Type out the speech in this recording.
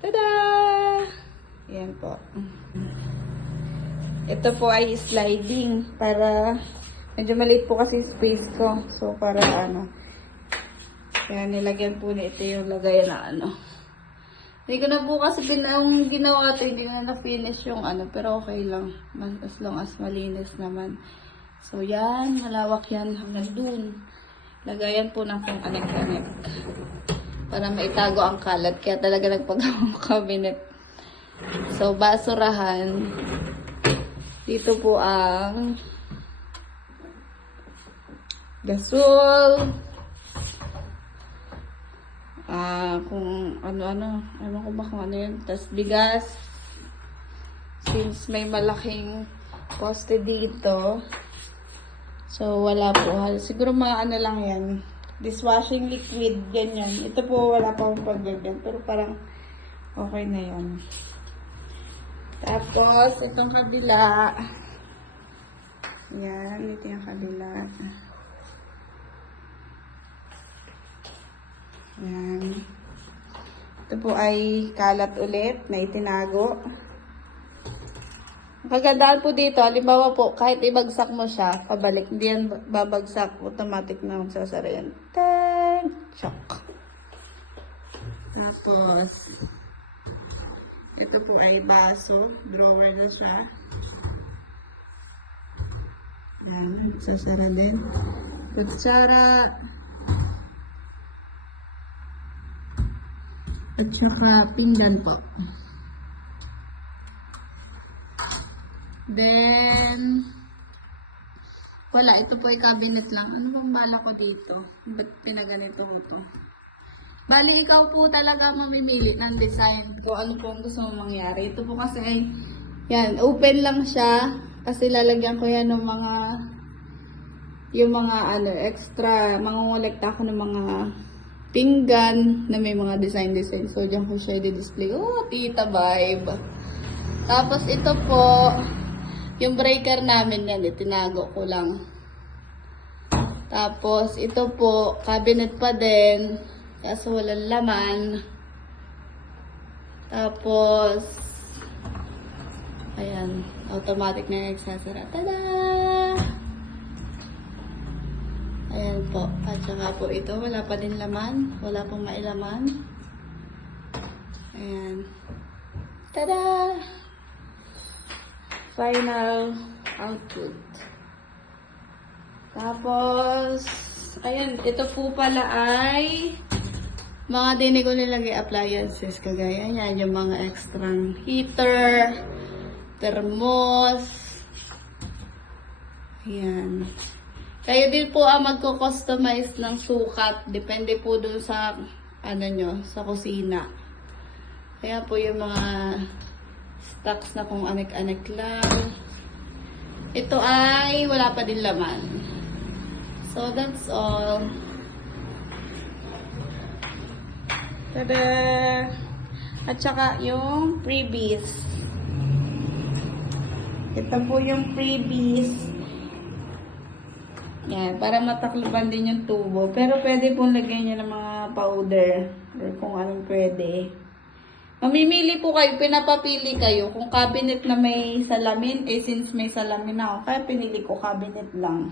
Tada! Yan po. Ito po ay sliding para medyo maliit po kasi space ko. So, para ano. Kaya nilagyan po na ito yung lagayan na ano. Hindi ko na po kasi pinang ginawa ito, hindi na na-finish yung ano, pero okay lang. As long as malinis naman. So, yan, malawak yan hanggang dun. Lagayan po ng pang anek-anek. Para maitago ang kalat. Kaya talaga nagpagawang cabinet. So, basurahan. Dito po ang gasol. Ah, kung ano-ano, ano ko ba kung ano yun. Tapos bigas. Since may malaking poste dito. So, wala po. Siguro mga ano lang yan. Dishwashing liquid, ganyan. Ito po, wala pa akong paglagyan. Pero parang okay na yan. Tapos, itong kabila. Yan, ito yung kabila. Yan. Ito po ay kalat ulit na itinago. Ang kagandaan po dito, halimbawa po, kahit ibagsak mo siya, pabalik, hindi yan babagsak, automatic na magsasara yan. Tan! Chok! Tapos, ito po ay baso, drawer na siya. Yan, magsasara din. Kutsara. At saka pinggan po. Then, wala, ito po ay cabinet lang. Ano bang bala ko dito? Ba't pinaganito ko to? Bali, ikaw po talaga mamimili ng design kung ano po ang gusto mong mangyari. Ito po kasi ay, yan, open lang siya. Kasi lalagyan ko yan ng mga, yung mga ano, extra, mangungulekta ko ng mga pinggan na may mga design-design. So, dyan ko siya i-display. Oh, tita vibe. Tapos ito po, yung breaker namin yan, itinago ko lang. Tapos ito po, cabinet pa din. Kaso walang laman. Tapos, ayan, automatic na nagsasara. Tada! Ayan po. At saka po ito, wala pa din laman. Wala pong mailaman. Ayan. Tada! Final output. Tapos, ayan, ito po pala ay mga dinig ko nilagay appliances. Kagaya yan, yung mga extra heater, thermos. Ayan. Kayo din po ang magko-customize ng sukat. Depende po dun sa, ano nyo, sa kusina. Kaya po yung mga stocks na kung anek-anek lang. Ito ay wala pa din laman. So, that's all. Tada! At saka yung freebies. Ito po yung freebies. Yan, para matakluban din yung tubo. Pero pwede pong lagyan niya ng mga powder or kung anong pwede. Mamimili po kayo, pinapapili kayo. Kung cabinet na may salamin, eh since may salamin ako, kaya pinili ko cabinet lang.